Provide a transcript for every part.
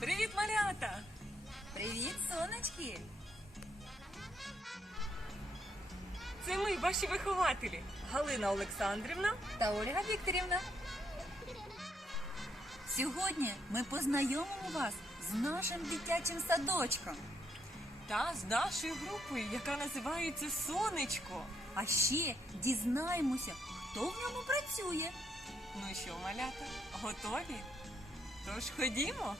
Привіт, малята! Привіт, сонечки! Це ми, ваші вихователі. Галина Олександрівна. Та Ольга Вікторівна. Сьогодні ми познайомимо вас з нашим дитячим садочком. Та з нашою групою, яка називається Сонечко. А ще дізнаємося, хто в ньому працює. Ну що, малята, готові? Тож ходімо.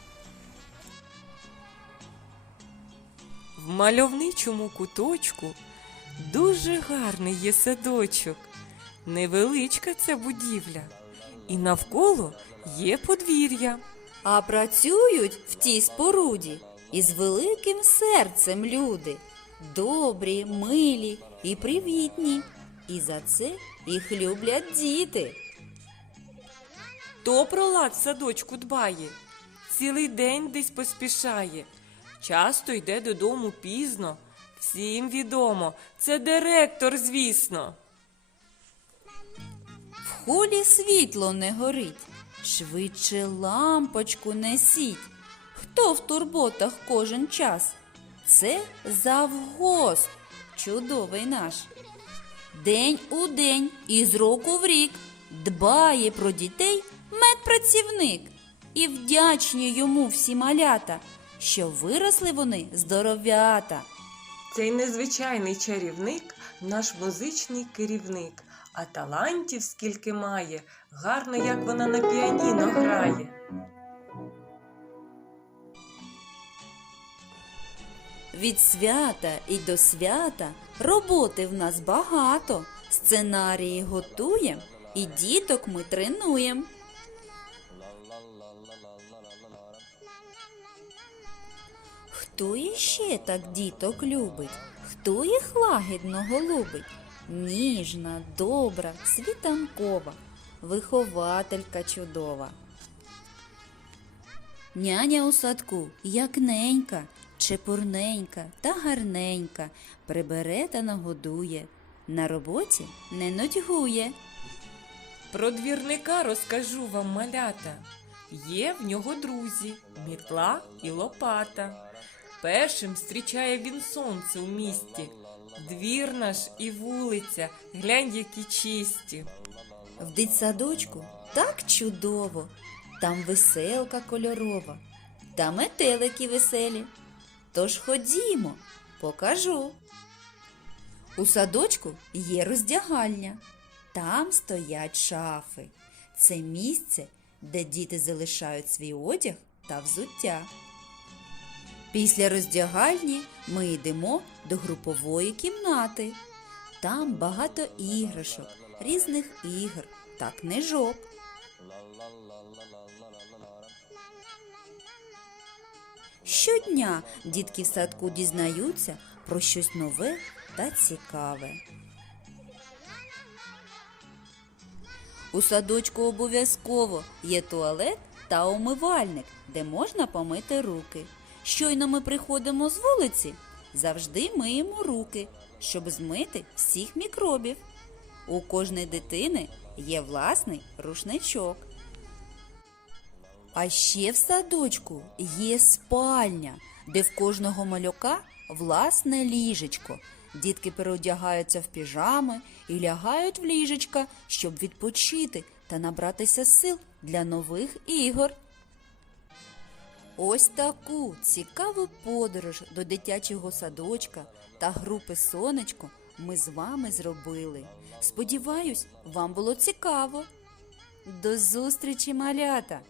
В мальовничому куточку дуже гарний є садочок. Невеличка ця будівля. І навколо є подвір'я. А працюють в тій споруді із великим серцем люди. Добрі, милі і привітні. І за це їх люблять діти. Хто про лад в садочку дбає, цілий день десь поспішає, часто йде додому пізно. Всім відомо, це директор, звісно. В холі світло не горить, швидше лампочку несіть. Хто в турботах кожен час? Це завгосп, чудовий наш. День у день і з року в рік дбає про дітей медпрацівник. І вдячні йому всі малята, що виросли вони здоров'ята. Цей незвичайний чарівник наш музичний керівник, а талантів скільки має, гарно, як вона на піаніно грає. Від свята і до свята роботи в нас багато. Сценарії готуєм і діток ми тренуєм. Хто іще так діток любить? Хто їх лагідно голубить? Ніжна, добра, світанкова, вихователька чудова. Няня у садку, як ненька, чепурненька та гарненька, прибере та нагодує, на роботі не нудьгує. Про двірника розкажу вам малята. Є в нього друзі, мітла і лопата. Першим зустрічає він сонце у місті. Двір наш і вулиця, глянь, які чисті. В дитсадочку так чудово, там веселка кольорова, та метелики веселі. Тож ходімо, покажу. У садочку є роздягальня, там стоять шафи. Це місце, де діти залишають свій одяг та взуття. Після роздягальні ми йдемо до групової кімнати. Там багато іграшок, різних ігор та книжок. Щодня дітки в садку дізнаються про щось нове та цікаве. У садочку обов'язково є туалет та умивальник, де можна помити руки. Щойно ми приходимо з вулиці, завжди миємо руки, щоб змити всіх мікробів. У кожної дитини є власний рушничок. А ще в садочку є спальня, де в кожного малюка власне ліжечко. Дітки переодягаються в піжами і лягають в ліжечка, щоб відпочити та набратися сил для нових ігор. Ось таку цікаву подорож до дитячого садочка та групи Сонечко ми з вами зробили. Сподіваюсь, вам було цікаво. До зустрічі, малята!